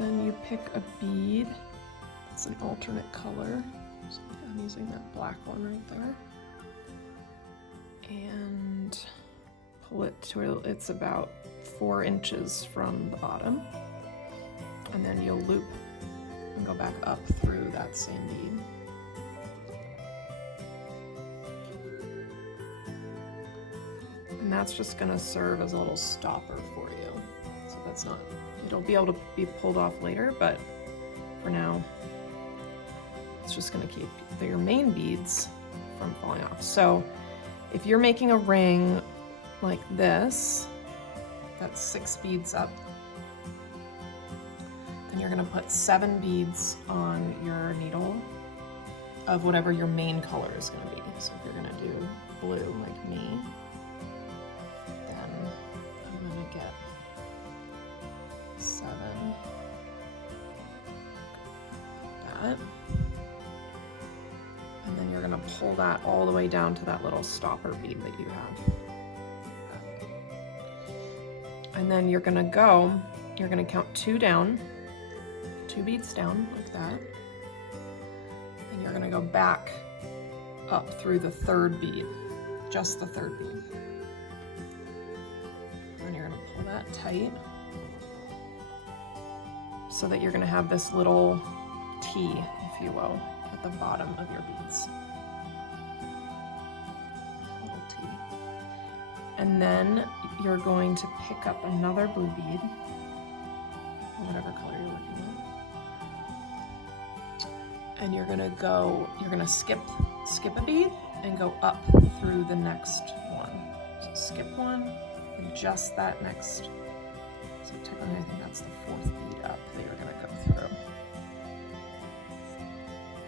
Then you pick a bead. It's an alternate color. So I'm using that black one right there. And pull it to it's about 4 inches from the bottom. And then you'll loop and go back up through that same bead. And that's just gonna serve as a little stopper for you. So that's not, it'll be able to be pulled off later, but for now, it's just gonna keep your main beads from falling off. So if you're making a ring like this, that's 6 beads up, then you're gonna put 7 beads on your needle of whatever your main color is gonna be. So if you're gonna do blue like me, then I'm gonna get 7, that. And then you're gonna pull that all the way down to that little stopper bead that you have. And then you're gonna count 2 down, 2 beads down like that. And you're gonna go back up through the 3rd bead, just the 3rd bead. And you're gonna pull that tight so that you're gonna have this little T, if you will, at the bottom of your beads. Little T. And then you're going to pick up another blue bead, whatever color you're working with. And you're gonna skip a bead and go up through the next one. So skip one, and just that next, so technically I think that's the 4th bead up that you're gonna go through.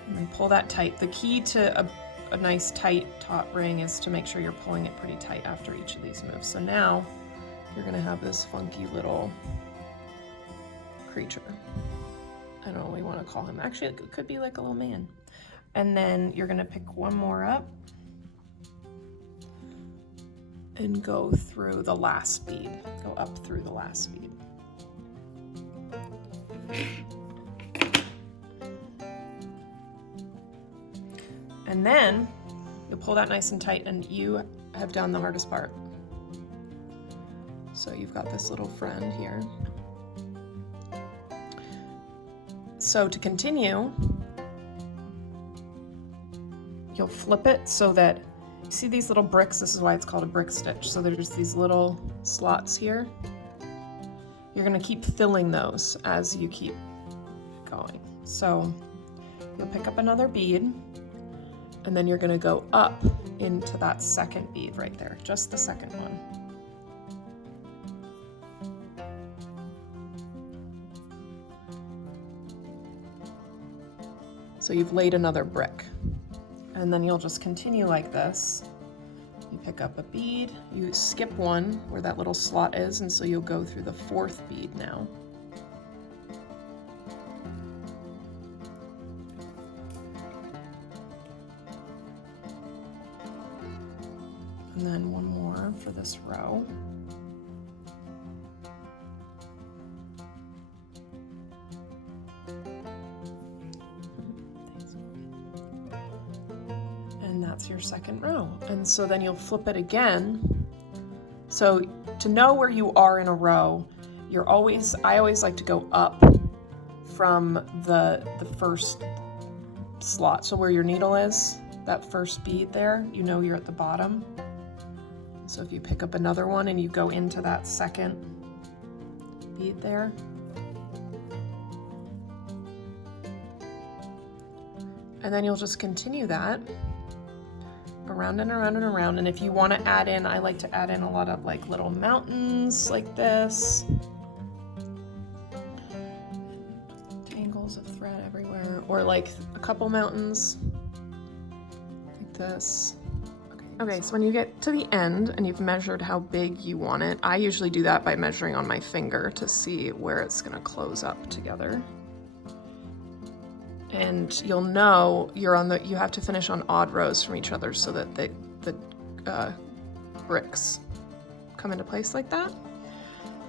And then pull that tight. The key to a nice tight taut ring is to make sure you're pulling it pretty tight after each of these moves. So now you're gonna have this funky little creature. I don't know what we want to call him. Actually, it could be like a little man. And then you're gonna pick one more up and go through the last bead. Go up through the last bead. And then you'll pull that nice and tight, and you have done the hardest part. So you've got this little friend here. So to continue, you'll flip it so that, you see these little bricks? This is why it's called a brick stitch. So there's these little slots here. You're gonna keep filling those as you keep going. So you'll pick up another bead, and then you're gonna go up into that 2nd bead right there, just the 2nd one. So you've laid another brick. And then you'll just continue like this. You pick up a bead, you skip one where that little slot is, and so you'll go through the 4th bead now. And then one more for this row. And that's your 2nd row. And so then you'll flip it again. So to know where you are in a row, I always like to go up from the 1st slot. So where your needle is, that 1st bead there, you know you're at the bottom. So if you pick up another one and you go into that 2nd bead there, and then you'll just continue that around and around and around. And if you want to add in, I like to add in a lot of like little mountains like this, tangles of thread everywhere, or like a couple mountains like this. Okay, so when you get to the end and you've measured how big you want it, I usually do that by measuring on my finger to see where it's gonna close up together. And you'll know you have to finish on odd rows from each other so that the bricks come into place like that.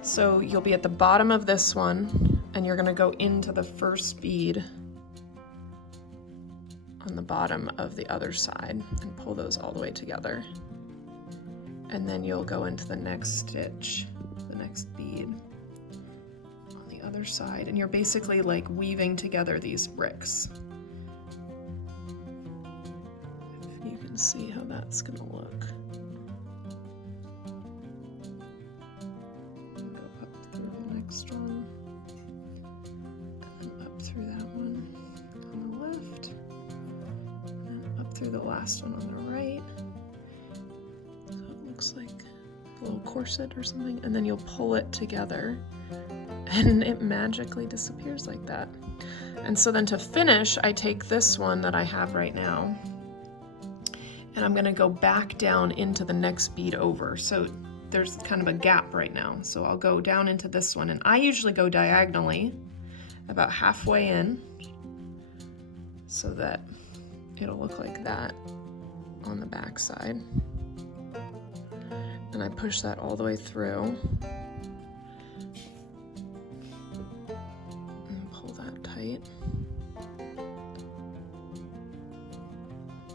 So you'll be at the bottom of this one, and you're going to go into the first bead on the bottom of the other side and pull those all the way together. And then you'll go into the next stitch, the next bead on the other side, and you're basically like weaving together these bricks. If you can see how that's going to look. Go up through the next one, and then up through that one on the left, and then up through the last one on the right. Looks like a little corset or something, and then you'll pull it together and it magically disappears like that. And so then to finish, I take this one that I have right now and I'm going to go back down into the next bead over. So there's kind of a gap right now, so I'll go down into this one, and I usually go diagonally about halfway in so that it'll look like that on the back side. And I push that all the way through and pull that tight.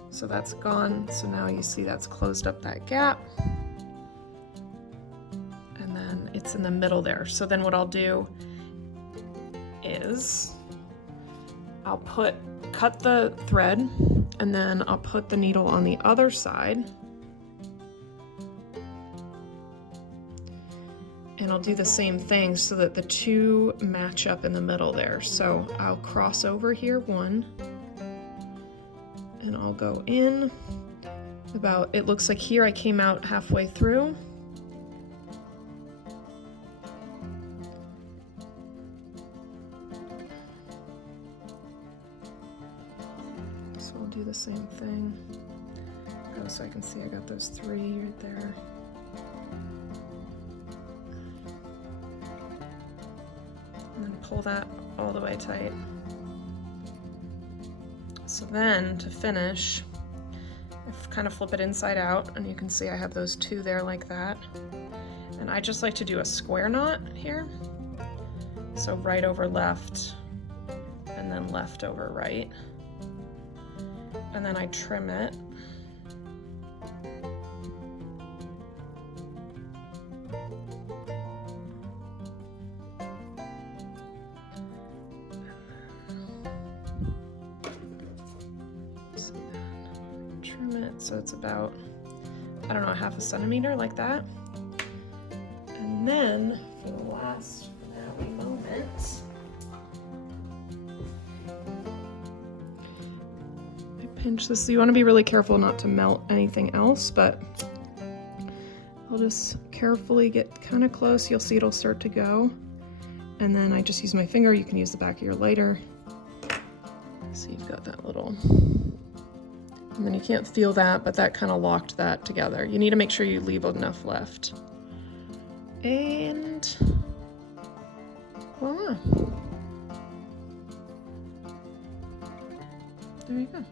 So that's gone. So now you see that's closed up that gap. And then it's in the middle there. So then what I'll do is I'll cut the thread, and then I'll put the needle on the other side. And I'll do the same thing so that the two match up in the middle there. So I'll cross over here one, and I'll go in about, it looks like here I came out halfway through. So I'll do the same thing. Go so I can see I got those three right there. And then pull that all the way tight. So then to finish, I kind of flip it inside out, and you can see I have those two there like that. And I just like to do a square knot here. So right over left, and then left over right. And then I trim it. So it's about, I don't know, half a centimeter like that. And then for the last finale moment, I pinch this. So you want to be really careful not to melt anything else, but I'll just carefully get kind of close. You'll see it'll start to go. And then I just use my finger. You can use the back of your lighter. So you've got that little... And then you can't feel that, but that kind of locked that together. You need to make sure you leave enough left. And voila. There you go.